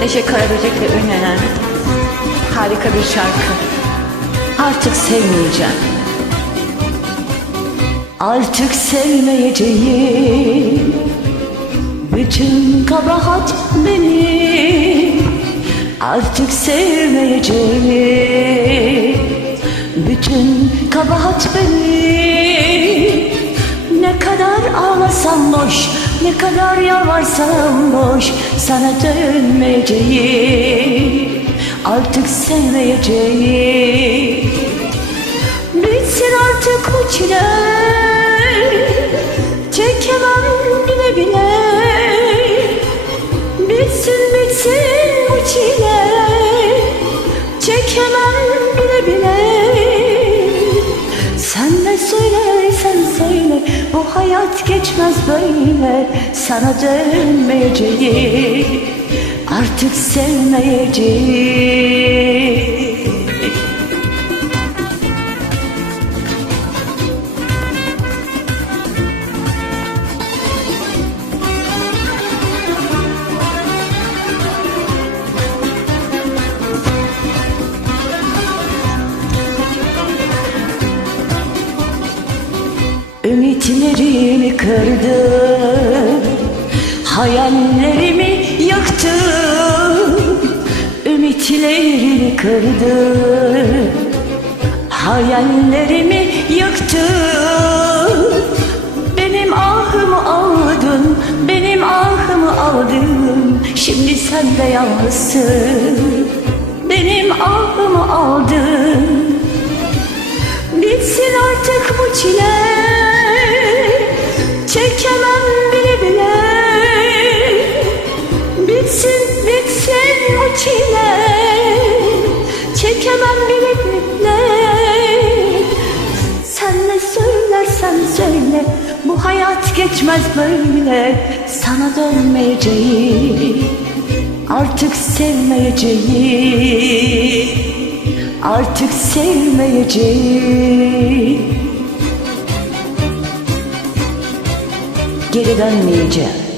Neşe Karaböcek'le ünlenen harika bir şarkı. Artık sevmeyeceğim. Artık sevmeyeceğim Bütün kabahat benim Artık sevmeyeceğim Bütün kabahat benim Ne kadar yalvarsam boş Sana dönmeyeceğim. Artık sevmeyeceğim. Bitsin artık bu çile Çekemem bile bile. Bitsin bitsin bu çile Çekemem bile bile. Sen ne söylersen söyle Bu hayat geçmez böyle Sana dönmeyeceğim Artık sevmeyeceğim Ümitlerimi kırdı Hayallerimi yaktı Ümitlerimi kırdı Hayallerimi yaktı Benim ahımı aldın Benim ahımı aldın Şimdi sen de yalnızsın Benim ahımı aldın. Bitsin artık bu çile Bitsin bitsin bu çile. Çekemem bile bile Sen ne söylersen söyle Bu hayat geçmez böyle. Sana dönmeyeceğim Artık sevmeyeceğim. Artık sevmeyeceğim. Geri dönmeyeceğim